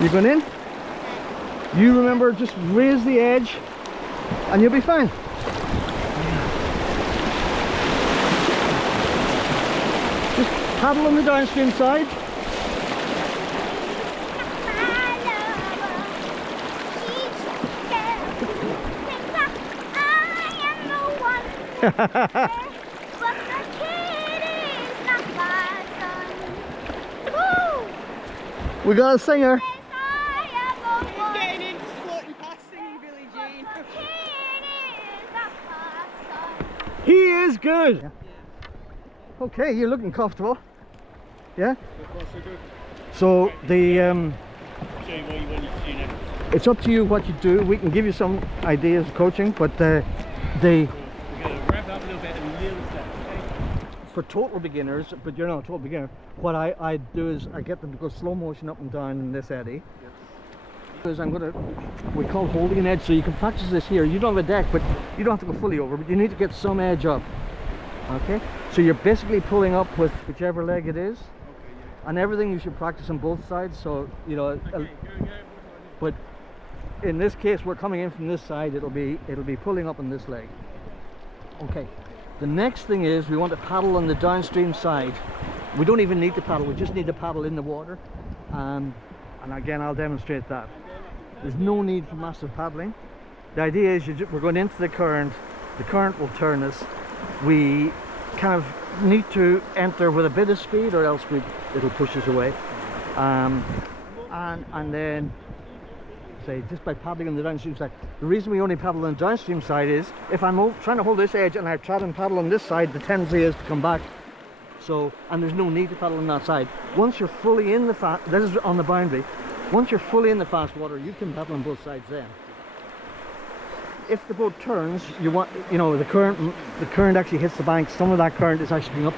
You going in? You remember, just raise the edge and you'll be fine. Just paddle on the downstream side. We got a singer. He's getting in, floating past singing Billie Jean. He is good. Yeah. Okay, you're looking comfortable. Yeah. So the it's up to you what you do. We can give you some ideas of coaching, but We're going to rev up a little bit and a little step, okay? for total beginners, but you're not a total beginner, what I do is I get them to go slow motion up and down in this eddy. Because I'm going to, we call holding an edge, so you can practice this here. You don't have a deck, but you don't have to go fully over, but you need to get some edge up. Okay, so you're basically pulling up with whichever leg it is. And everything you should practice on both sides, so you know. But in this case, we're coming in from this side. It'll be pulling up on this leg. Okay. The next thing is we want to paddle on the downstream side. We don't even need to paddle. We just need to paddle in the water. And again, I'll demonstrate that. There's no need for massive paddling. The idea is we're going into the current. The current will turn us. We kind of need to enter with a bit of speed, or else it'll push us away. And then say just by paddling on the downstream side. The reason we only paddle on the downstream side is if I'm trying to hold this edge and I try and paddle on this side, the tendency is to come back. So, and there's no need to paddle on that side. Once you're fully in the this is on the boundary. Once you're fully in the fast water, you can paddle on both sides then. If the boat turns, the current actually hits the bank. Some of that current is actually up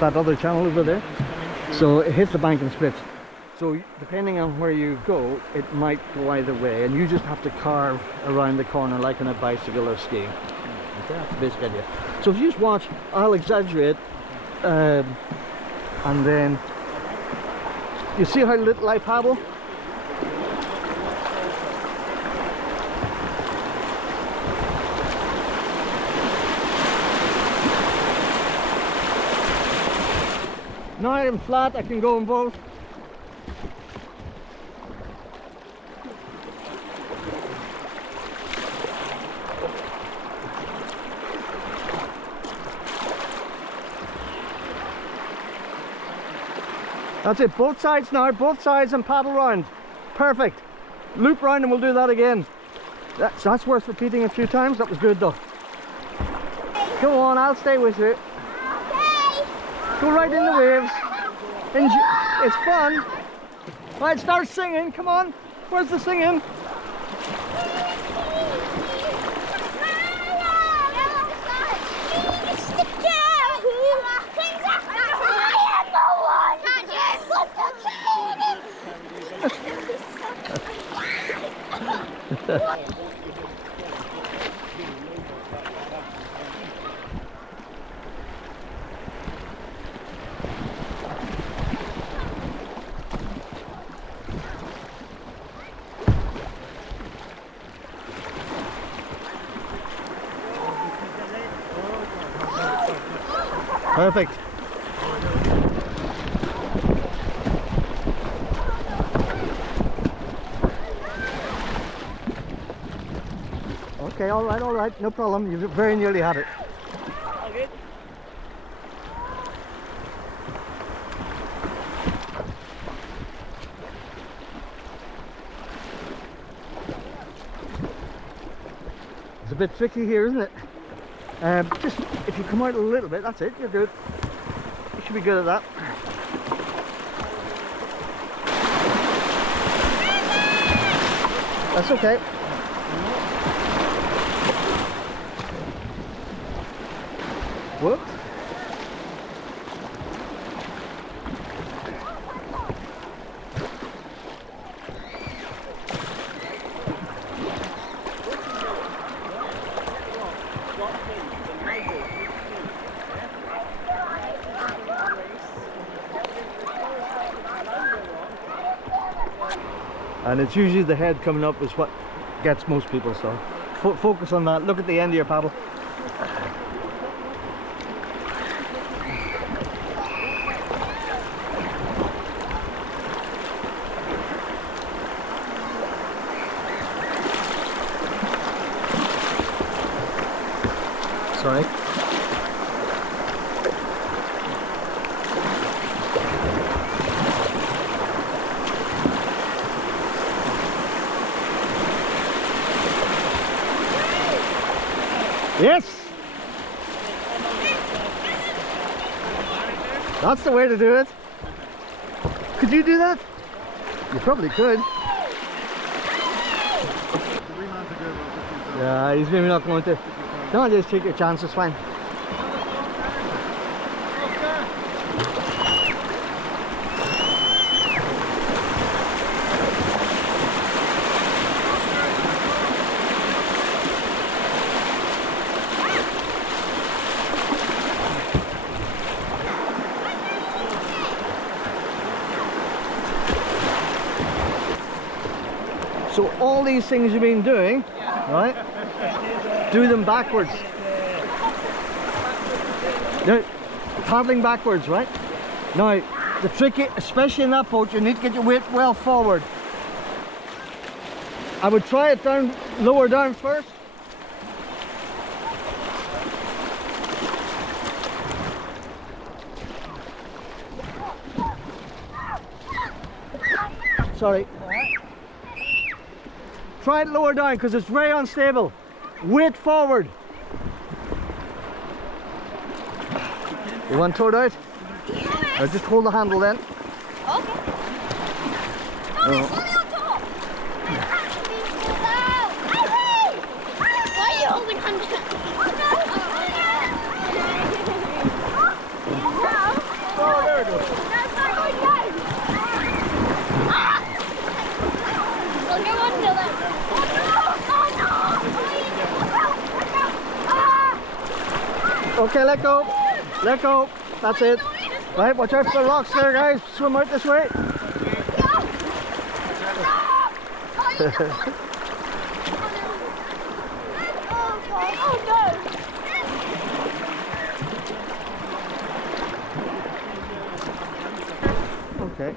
that other channel over there. So it hits the bank and splits. So depending on where you go, it might go either way, and you just have to carve around the corner like on a bicycle or skiing. Okay, that's the basic idea. So if you just watch, I'll exaggerate, and then you see how little I paddle? Now I'm flat, I can go on both. That's it, both sides now, both sides, and paddle round. Perfect. Loop round and we'll do that again. That's worth repeating a few times. That was good though. Come on, I'll stay with you. Okay. Go right in the waves. It's fun. Right, start singing. Come on. Where's the singing? Perfect. Okay, all right, no problem. You've very nearly had it. All good. It's a bit tricky here, isn't it? Just if you come out a little bit, that's it, you're good. You should be good at that. That's okay. Whoops. And it's usually the head coming up is what gets most people, so focus on that. Look at the end of your paddle. Sorry. Yes! That's the way to do it. Could you do that? You probably could. Yeah, he's maybe not going to. Don't just take your chance, it's fine. So all these things you've been doing, right? Do them backwards. Now, paddling backwards, right? Now, the trick, especially in that boat, you need to get your weight well forward. I would try it down, lower down first. Sorry. Try it lower down because it's very unstable. Weight forward. You want towed out? Yes. Or just hold the handle then. Okay. Oh. Only on top. Why are you holding on to it? Oh, there it goes. That's not going down. We'll go under that. Okay, let go. Let go. That's it. Right, watch out for the rocks there, guys. Swim out this way. Okay.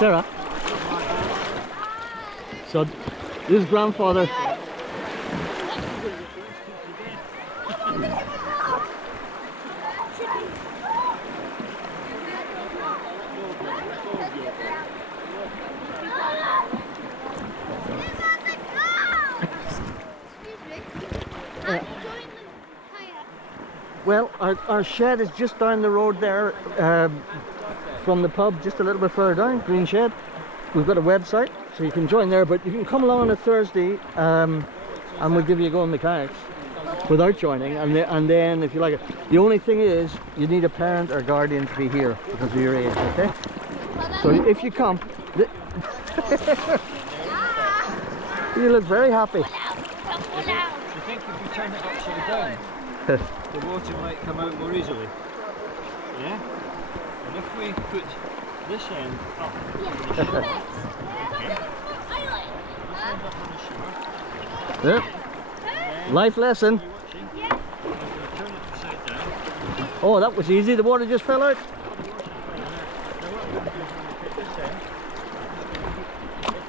Sarah. So this is grandfather. Well, our shed is just down the road there from the pub, just a little bit further down, Green Shed. We've got a website, so you can join there, but you can come along on a Thursday and we'll give you a go on the kayaks without joining, and then if you like it. The only thing is, you need a parent or guardian to be here because of your age, okay? So if you come... You look very happy. I think if we turn it upside down, the water might come out more easily. Yeah? And if we put this end up on the shore, Yeah. Life lesson. Oh, that was easy. The water just fell out. now what we're going to do is we're going to take this end